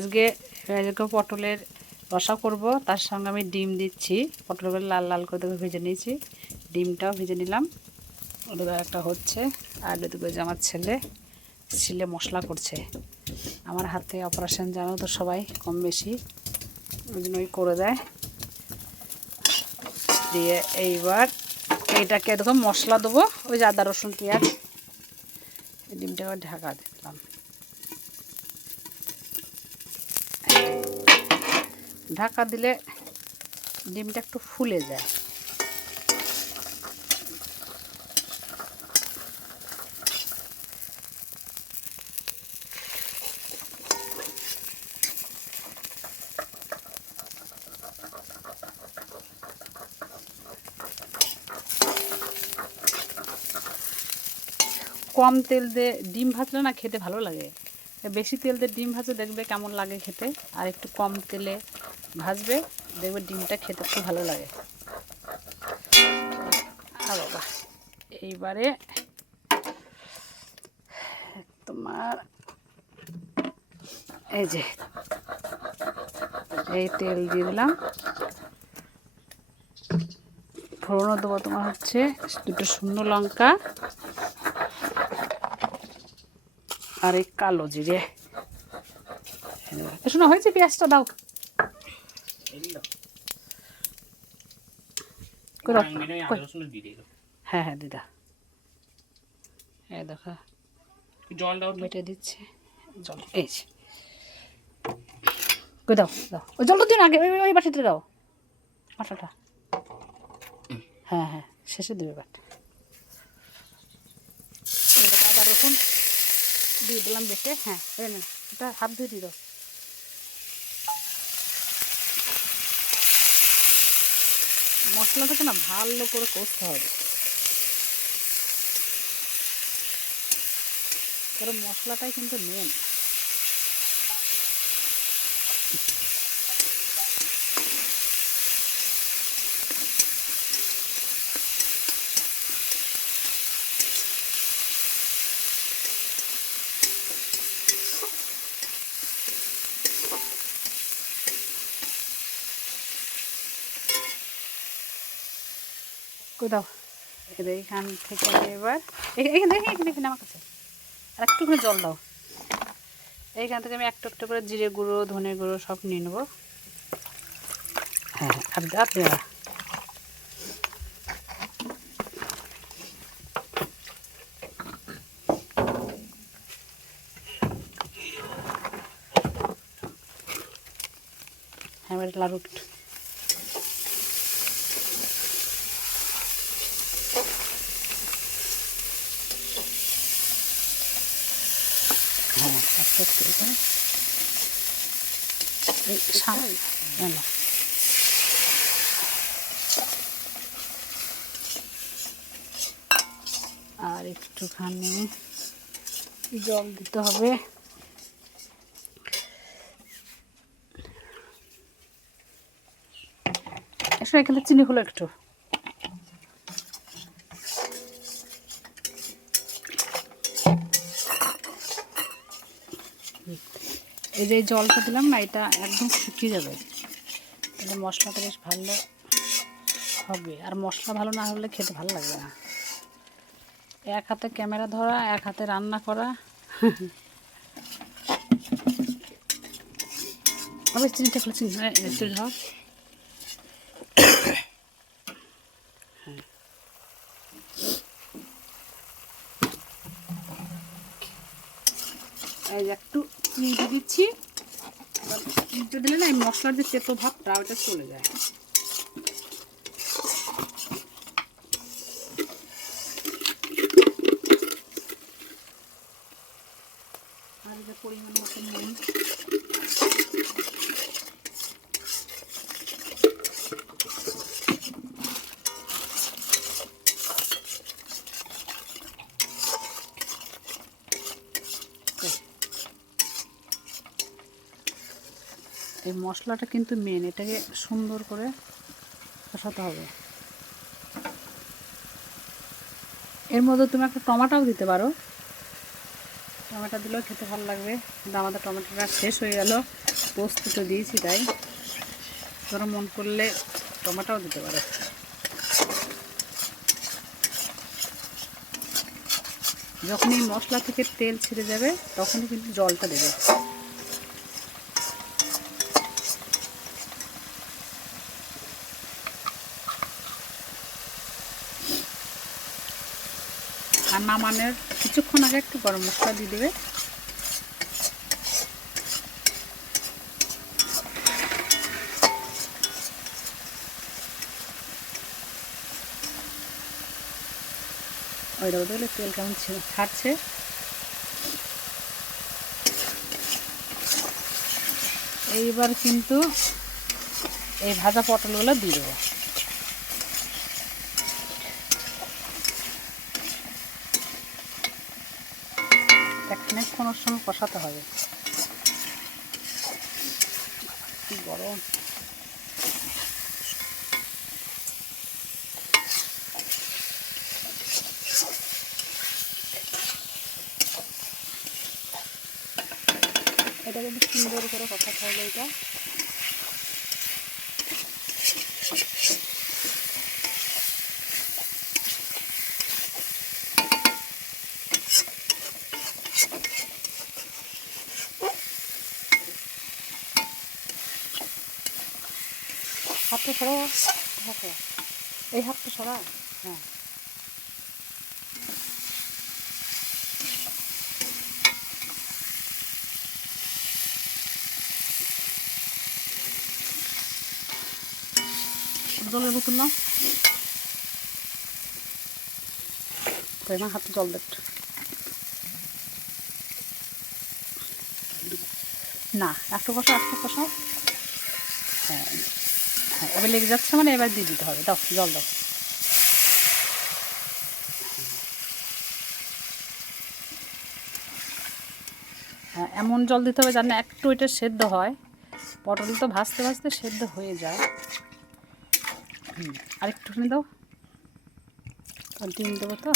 আজকে পটলের রসা করব, তার সঙ্গে আমি ডিম দিচ্ছি। পটলগুলো লাল লাল করে দেবো, ভেজে নিয়েছি, ডিমটাও ভেজে নিলাম। ওদের একটা হচ্ছে, আর এদিকে যে আমার ছেলে ছিলে মশলা করছে। আমার হাতে অপারেশন, জানো তো সবাই কম বেশি, ওই জন্য ওই করে দেয়। দিয়ে এইবার এইটাকে এরকম মশলা দেবো, ওই যে আদা রসুন পেঁয়াজ, ডিমটাকে ঢাকা দিলাম। ঢাকা দিলে ডিমটা একটু ফুলে যায়। কম তেল দিয়ে ডিম ভাজলে না খেতে ভালো লাগে। বেশি তেল দিয়ে ডিম ভাজে দেখবে কেমন লাগে খেতে, আর একটু কম তেলে ভাজবে দেখবে ডিমটা খেতে খুব ভালো লাগে। আর বাবা, এইবারে তোমার এই যে এই তেল দিয়ে দিলাম, ফোড়নও দেবো তোমার হচ্ছে দুটো শুকনো লঙ্কা আর এই কালো জিরে। শোনো, হয়েছে, পেঁয়াজটা দাও। হ্যাঁ হ্যাঁ দিদা, হ্যাঁ দেখা জলটাও বেটে দিচ্ছে, জল এই কই দাও দাও, ওই জলটা দিন আগে, ওই বাটিতে দাও আটাটা। হ্যাঁ হ্যাঁ, শেষে দেবে বাট। আদা রসুন দিয়ে দিলাম বেটে। হ্যাঁ এটা হাত ধুয়ে দিয়ে দাও। মশলাটাকে না ভালো করে কষতে হবে, কারণ মশলাটাই কিন্তু মেন। দাও এইখান থেকে এবার এখানে এখানে আমার কাছে আর একটুখানি জল দাও। এইখান থেকে আমি একটু একটু করে জিরে গুঁড়ো, ধনে গুঁড়ো সব নিয়ে নেবো। হ্যাঁ হ্যাঁ, আপনি হ্যাঁ এবার লাড়ু আর একটুখানি জল দিতে হবে। এখানে চিনি হলো একটু, এই যে জলটা দিলাম না, এটা একদম শুকিয়ে যাবে, তাহলে মশলাটা বেশ ভালো হবে। আর মশলা ভালো না হলে খেতে ভালো লাগবে না। এক হাতে ক্যামেরা ধরা, এক হাতে রান্না করা। আমি চিনিটা খুলে চিনি একটু ধর। এই যে একটু চিনি দিচ্ছি, চিনিটা দিলে না এই মশলার যে তেতো ভাবটা ওটা চলে যায়। আর যে পরিমাণ মতো নুন, এই মশলাটা কিন্তু মেন, এটাকে সুন্দর করে কষাতে হবে। এর মধ্যে তুমি একটা টমেটোও দিতে পারো, টমেটো দিলেও খেতে ভালো লাগবে, কিন্তু আমাদের টমেটোটা শেষ হয়ে গেল, পোস্ত তো দিয়েছি তাই। তোরা মন করলে টমেটোও দিতে পারে। যখনই মশলা থেকে তেল ছেড়ে যাবে তখনই কিন্তু জলটা দেবে। আর নামানোর কিছুক্ষণ আগে একটু গরম মশলা দিয়ে দেবে। ওই দেখো দেখলে তেল কেমন ছাড়ছে। এইবার কিন্তু এই ভাজা পটলগুলো দিয়ে দেবো। এখানে কোনো সময় কষাতে হবে। কি গরম! এটা কিন্তু সুন্দর করে কষাতে হবে। এটা হাতটা সরা, এই হাতটা সরা। হ্যাঁ, জলের বোতল না, তো আমার হাতে জল দেখ না, একটু কষা একটু কষা। হ্যাঁ হ্যাঁ, এবার লেগে যাচ্ছে মানে এবার দিয়ে দিতে হবে। দাও জল দাও। হ্যাঁ, এমন জল দিতে হবে যেন একটু এটা সেদ্ধ হয়। পটল তো ভাজতে ভাজতে সেদ্ধ হয়ে যায়। আরেকটুখানি দাও, আর ডিম দেবো তো।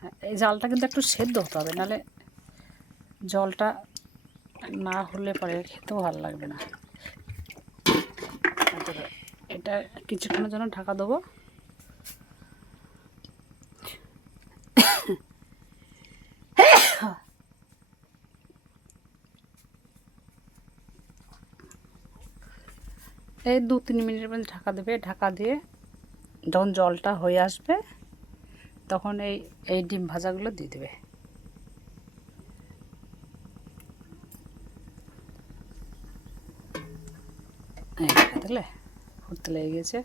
হ্যাঁ, এই জালটা কিন্তু একটু সেদ্ধ হতে হবে, নাহলে জলটা না হলে পরে খেতেও ভালো লাগবে না। এটা কিছুক্ষণের জন্য ঢাকা দেবো। এই 2-3 মিনিটের মধ্যে ঢাকা দেবে। ঢাকা দিয়ে যখন জলটা হয়ে আসবে তখন এই ডিম ভাজাগুলো দিয়ে দেবে। দেখলে ফুটতে লেগে গেছে।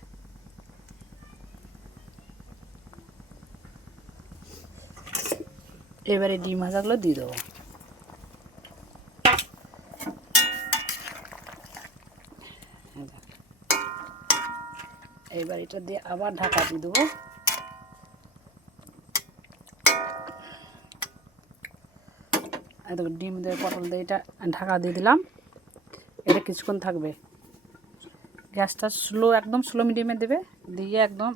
এবারে ডিম ভাজাগুলো দিয়ে দেবো। এইবার এটা দিয়ে আবার ঢাকা দিয়ে দেবো। দেখো ডিম দিয়ে পটল দিয়ে এটা ঢাকা দিয়ে দিলাম। এটা কিছুক্ষণ থাকবে। গ্যাসটা স্লো, একদম স্লো মিডিয়ামে দেবে, দিয়ে একদম